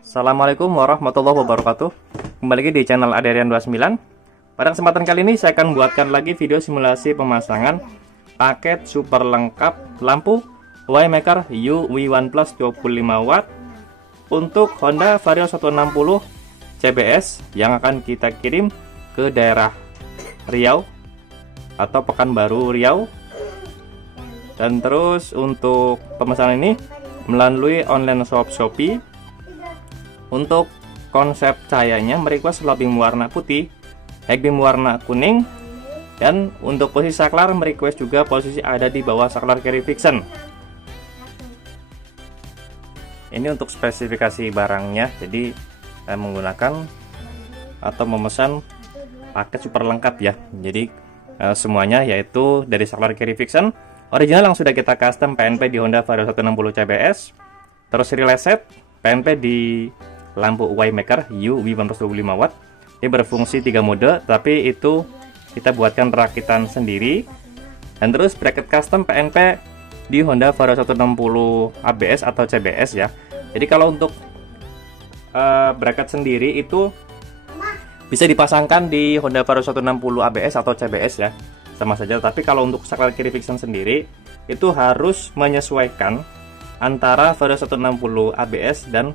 Assalamualaikum warahmatullahi wabarakatuh. Kembali lagi di channel Aderian29. Pada kesempatan kali ini saya akan buatkan lagi video simulasi pemasangan paket super lengkap lampu Waymaker UV1 Plus 25 watt untuk Honda Vario 160 CBS yang akan kita kirim ke daerah Riau atau Pekanbaru Riau. Dan terus untuk pemesanan ini melalui online shop Shopee. Untuk konsep cahayanya merequest low beam warna putih, high beam warna kuning, dan untuk posisi saklar merequest juga posisi ada di bawah saklar carry fiction. Ini untuk spesifikasi barangnya, jadi saya menggunakan atau memesan paket super lengkap ya. Jadi semuanya yaitu dari saklar carry fiction original yang sudah kita custom PNP di Honda Vario 160 CBS, terus relay set PNP di lampu Waymaker UV1 Plus 25 watt. Ini berfungsi 3 mode, tapi itu kita buatkan rakitan sendiri. Dan terus bracket custom PNP di Honda Vario 160 ABS atau CBS ya. Jadi kalau untuk bracket sendiri itu bisa dipasangkan di Honda Vario 160 ABS atau CBS ya, sama saja. Tapi kalau untuk saklar carry fiction sendiri itu harus menyesuaikan antara Vario 160 ABS dan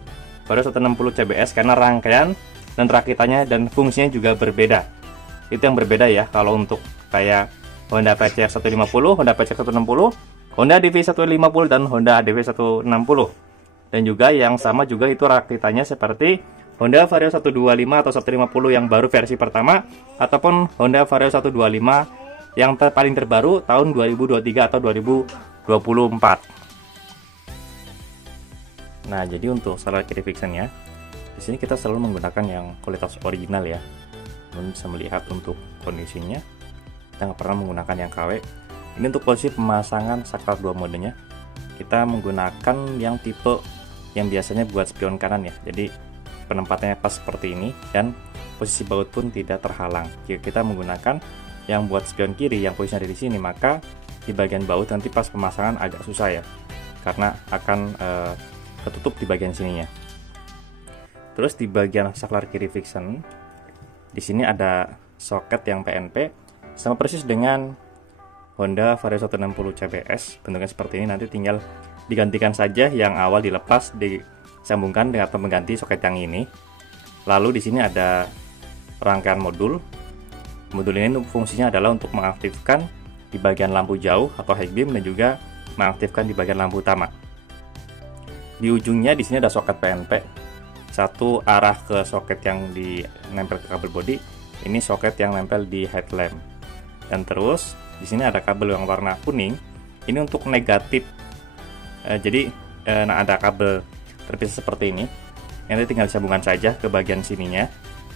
Vario 160 CBS karena rangkaian dan rakitannya dan fungsinya juga berbeda. Itu yang berbeda ya kalau untuk kayak Honda PCX 150, Honda PCX 160, Honda DV 150 dan Honda ADV 160. Dan juga yang sama juga itu rakitannya seperti Honda Vario 125 atau 150 yang baru versi pertama ataupun Honda Vario 125 yang paling terbaru tahun 2023 atau 2024. Nah, jadi untuk saklar carry fiction-nya di sini kita selalu menggunakan yang kualitas original ya. Teman bisa melihat untuk kondisinya. Kita nggak pernah menggunakan yang KW. Ini untuk posisi pemasangan saklar 2 modenya. Kita menggunakan yang tipe yang biasanya buat spion kanan ya. Jadi penempatannya pas seperti ini dan posisi baut pun tidak terhalang. Jika kita menggunakan yang buat spion kiri yang posisinya ada di sini, maka di bagian baut nanti pas pemasangan agak susah ya, karena akan ketutup di bagian sininya. Terus di bagian saklar carry fiction di sini ada soket yang PNP sama persis dengan Honda Vario 160 CBS, bentuknya seperti ini. Nanti tinggal digantikan saja yang awal dilepas, disambungkan dengan pengganti soket yang ini. Lalu di sini ada rangkaian modul. Modul ini fungsinya adalah untuk mengaktifkan di bagian lampu jauh atau high beam dan juga mengaktifkan di bagian lampu utama. Di ujungnya di sini ada soket PNP. Satu arah ke soket yang nempel ke kabel bodi, ini soket yang nempel di headlamp. Dan terus di sini ada kabel yang warna kuning. Ini untuk negatif. Jadi ada kabel terpisah seperti ini. Nanti tinggal sambungan saja ke bagian sininya.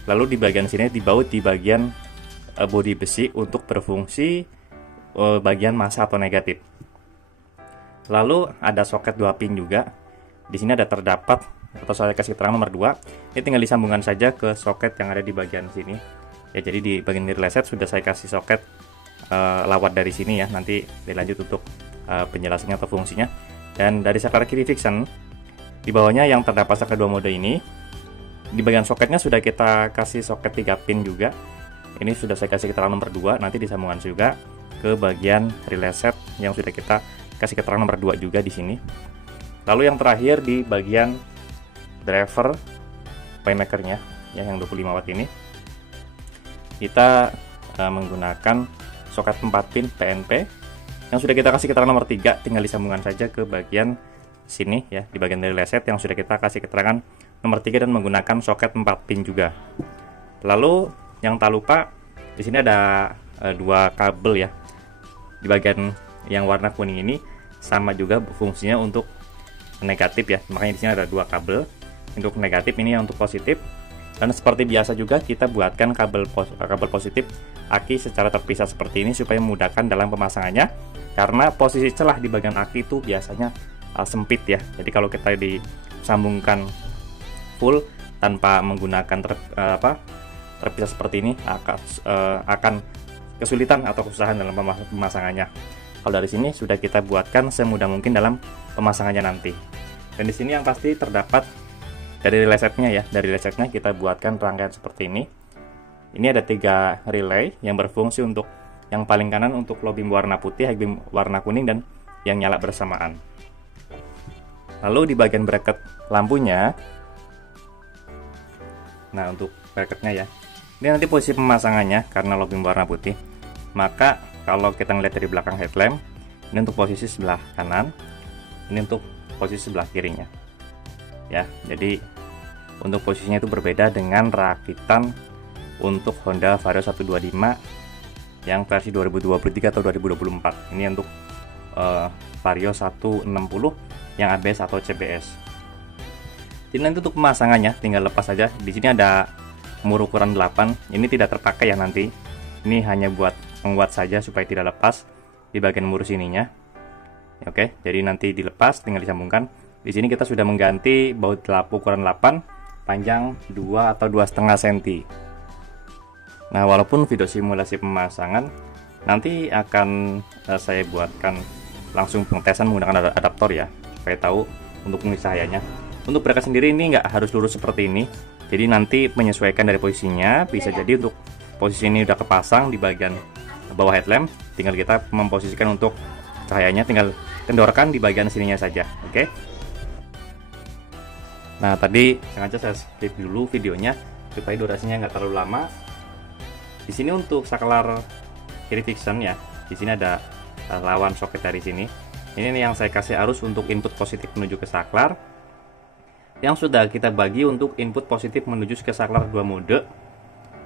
Lalu di bagian sini dibaut di bagian bodi besi untuk berfungsi bagian massa atau negatif. Lalu ada soket 2 pin juga. Di sini ada terdapat atau saya kasih keterangan nomor 2. Ini tinggal disambungkan saja ke soket yang ada di bagian sini. Ya, jadi di bagian relay set sudah saya kasih soket lawat dari sini ya. Nanti dilanjut untuk penjelasannya atau fungsinya. Dan dari saklar carry fiction di bawahnya yang terdapat saklar 2 mode ini, di bagian soketnya sudah kita kasih soket 3 pin juga. Ini sudah saya kasih keterangan nomor 2, nanti disambungkan juga ke bagian relay set yang sudah kita kasih keterangan nomor 2 juga di sini. Lalu yang terakhir di bagian driver Waymaker-nya ya, yang 25 watt ini kita menggunakan soket 4 pin PNP yang sudah kita kasih keterangan nomor 3, tinggal disambungkan saja ke bagian sini ya, di bagian relay set yang sudah kita kasih keterangan nomor 3 dan menggunakan soket 4 pin juga. Lalu yang tak lupa di sini ada 2 kabel ya. Di bagian yang warna kuning ini sama juga fungsinya untuk negatif ya. Makanya di sini ada 2 kabel. Untuk negatif ini yang untuk positif. Dan seperti biasa juga kita buatkan kabel positif aki secara terpisah seperti ini supaya memudahkan dalam pemasangannya. Karena posisi celah di bagian aki itu biasanya sempit ya. Jadi kalau kita disambungkan full tanpa menggunakan terpisah seperti ini akan kesulitan atau kesusahan dalam pemasangannya. Kalau dari sini sudah kita buatkan semudah mungkin dalam pemasangannya nanti. Dan di sini yang pasti terdapat dari relay setnya ya. Dari relay setnya kita buatkan rangkaian seperti ini. Ini ada 3 relay yang berfungsi untuk yang paling kanan untuk low beam warna putih, high beam warna kuning, dan yang nyala bersamaan. Lalu di bagian bracket lampunya, nah untuk bracketnya ya, ini nanti posisi pemasangannya karena low beam warna putih. Maka kalau kita ngeliat dari belakang headlamp, ini untuk posisi sebelah kanan, ini untuk posisi sebelah kirinya. Ya, jadi untuk posisinya itu berbeda dengan rakitan untuk Honda Vario 125 yang versi 2023 atau 2024. Ini untuk Vario 160 yang ABS atau CBS. Jadi nanti untuk pemasangannya tinggal lepas saja. Di sini ada mur ukuran 8. Ini tidak terpakai ya nanti. Ini hanya buat menguat saja supaya tidak lepas di bagian mur sininya. Oke, jadi nanti dilepas tinggal disambungkan. Di sini kita sudah mengganti baut lampu ukuran 8, panjang 2 atau 2,5 cm. Nah, walaupun video simulasi pemasangan nanti akan saya buatkan langsung pengetesan menggunakan adaptor ya, supaya tahu untuk fungsi cahayanya. Untuk bracket sendiri ini nggak harus lurus seperti ini, jadi nanti menyesuaikan dari posisinya. Bisa jadi untuk posisi ini udah kepasang di bagian bawah headlamp, tinggal kita memposisikan untuk cahayanya, tinggal kendorkan di bagian sininya saja. Oke. Nah, tadi sengaja saya skip dulu videonya supaya durasinya nggak terlalu lama. Di sini untuk saklar kiri fiction ya, di sini ada lawan soket dari sini. Ini nih yang saya kasih arus untuk input positif menuju ke saklar, yang sudah kita bagi untuk input positif menuju ke saklar 2 mode.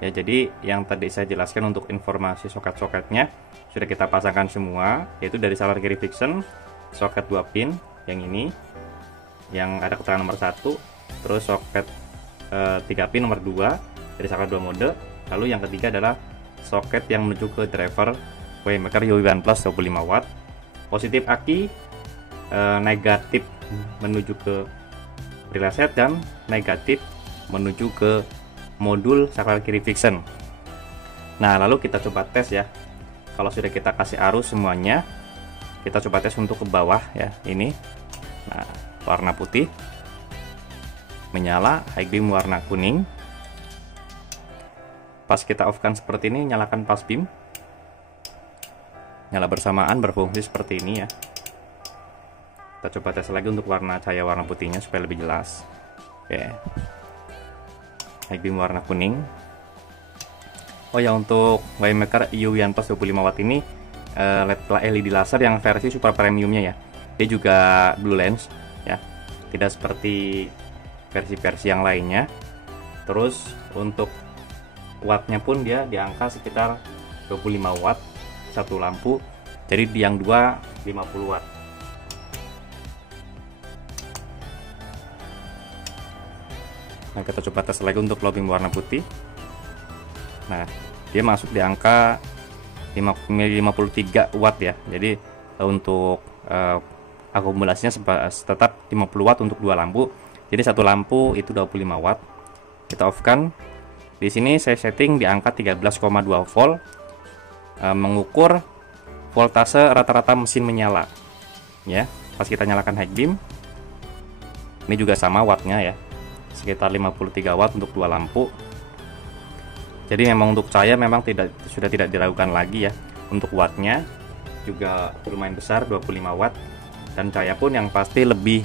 Ya, jadi yang tadi saya jelaskan untuk informasi soket-soketnya sudah kita pasangkan semua, yaitu dari saklar kiri fiction, soket 2 pin yang ini, yang ada keterangan nomor 1, terus soket 3 pin nomor 2 dari saklar 2 mode. Lalu yang ketiga adalah soket yang menuju ke driver Waymaker UI1 Plus 25 watt. Positif aki, negatif menuju ke relay set, dan negatif menuju ke modul saklar kiri fiction. Nah, lalu kita coba tes ya. Kalau sudah kita kasih arus semuanya, kita coba tes untuk ke bawah ya. Ini, nah, warna putih menyala, high beam warna kuning. Pas kita off kan seperti ini, nyalakan pas beam, nyala bersamaan, berfungsi seperti ini ya. Kita coba tes lagi untuk warna cahaya warna putihnya supaya lebih jelas. Oke, high beam warna kuning. Oh ya, untuk Waymaker UI1 Plus 25 watt ini LED laser yang versi super premiumnya ya. Dia juga blue lens ya, tidak seperti versi-versi yang lainnya. Terus untuk wattnya pun dia di angka sekitar 25 watt satu lampu, jadi di yang dua 50 watt. Nah, kita coba tes lagi untuk low beam warna putih. Nah, dia masuk di angka 53 watt ya. Jadi untuk akumulasinya tetap 50 watt untuk 2 lampu. Jadi satu lampu itu 25 watt. Kita off kan. Di sini saya setting di angka 13,2 volt, mengukur voltase rata-rata mesin menyala. Ya, pas kita nyalakan high beam, ini juga sama wattnya ya, sekitar 53 watt untuk 2 lampu. Jadi memang untuk cahaya memang sudah tidak diragukan lagi ya. Untuk wattnya juga lumayan besar, 25 watt, dan cahaya pun yang pasti lebih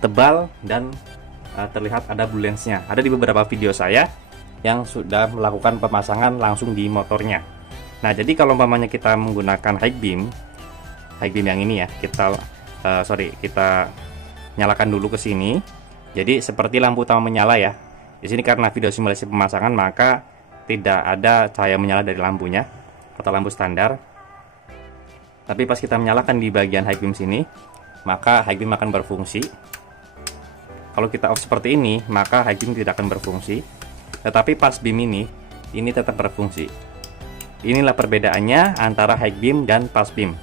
tebal dan terlihat ada blue lensnya. Ada di beberapa video saya yang sudah melakukan pemasangan langsung di motornya. Nah, jadi kalau umpamanya kita menggunakan high beam yang ini ya, kita nyalakan dulu ke sini. Jadi seperti lampu utama menyala ya. Di sini karena video simulasi pemasangan, maka tidak ada cahaya menyala dari lampunya atau lampu standar. Tapi pas kita menyalakan di bagian high beam sini, maka high beam akan berfungsi. Kalau kita off seperti ini, maka high beam tidak akan berfungsi. Tetapi pas beam ini tetap berfungsi. Inilah perbedaannya antara high beam dan pas beam.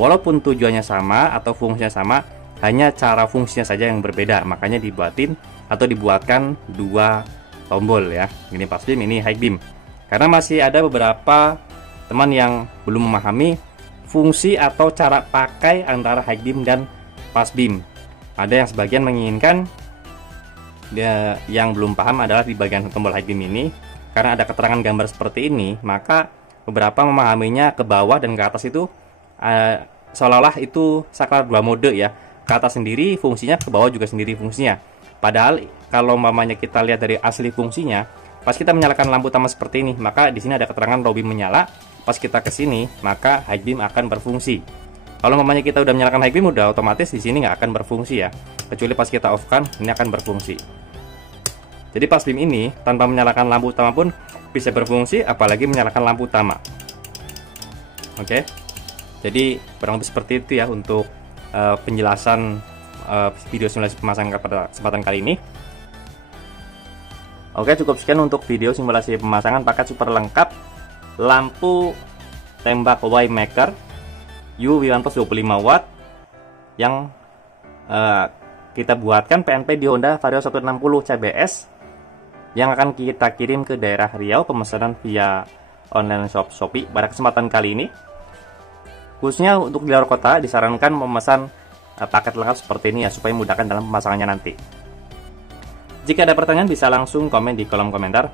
Walaupun tujuannya sama atau fungsinya sama, hanya cara fungsinya saja yang berbeda. Makanya dibuatkan 2 tombol ya. Ini pas beam, ini high beam. Karena masih ada beberapa teman yang belum memahami fungsi atau cara pakai antara high beam dan pas beam. Ada yang sebagian menginginkan yang belum paham adalah di bagian tombol high beam ini, karena ada keterangan gambar seperti ini, maka beberapa memahaminya ke bawah dan ke atas itu seolah-olah itu saklar dua mode ya. Ke atas sendiri fungsinya, ke bawah juga sendiri fungsinya. Padahal kalau mamanya kita lihat dari asli fungsinya, pas kita menyalakan lampu utama seperti ini, maka di sini ada keterangan low beam menyala. Pas kita ke sini, maka high beam akan berfungsi. Kalau mamanya kita udah menyalakan high beam, udah otomatis di sini nggak akan berfungsi ya. Kecuali pas kita off kan, ini akan berfungsi. Jadi pas beam ini tanpa menyalakan lampu utama pun bisa berfungsi, apalagi menyalakan lampu utama. Oke. Jadi kurang lebih seperti itu ya untuk penjelasan video simulasi pemasangan pada kesempatan kali ini. Oke, cukup sekian untuk video simulasi pemasangan paket super lengkap lampu tembak Waymaker U125 watt yang kita buatkan PNP di Honda Vario 160 CBS yang akan kita kirim ke daerah Riau, pemesanan via online shop Shopee. Pada kesempatan kali ini, khususnya untuk di luar kota, disarankan memesan paket lengkap seperti ini ya, supaya memudahkan dalam pemasangannya nanti. Jika ada pertanyaan bisa langsung komen di kolom komentar,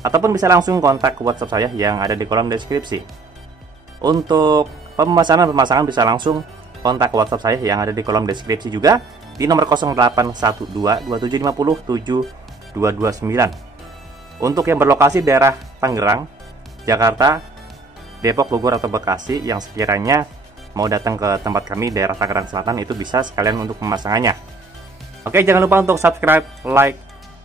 ataupun bisa langsung kontak ke WhatsApp saya yang ada di kolom deskripsi. Untuk pemasangan bisa langsung kontak ke WhatsApp saya yang ada di kolom deskripsi juga di nomor 0812 2750 7229. Untuk yang berlokasi daerah Tangerang, Jakarta, Depok, Bogor, atau Bekasi yang sekiranya mau datang ke tempat kami daerah Tangerang Selatan, itu bisa sekalian untuk pemasangannya. Oke, jangan lupa untuk subscribe, like,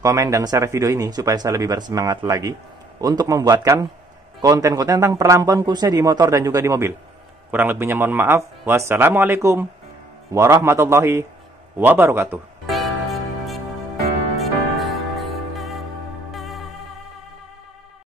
komen, dan share video ini supaya saya lebih bersemangat lagi untuk membuatkan konten-konten tentang perlampuan khususnya di motor dan juga di mobil. Kurang lebihnya mohon maaf. Wassalamualaikum warahmatullahi wabarakatuh.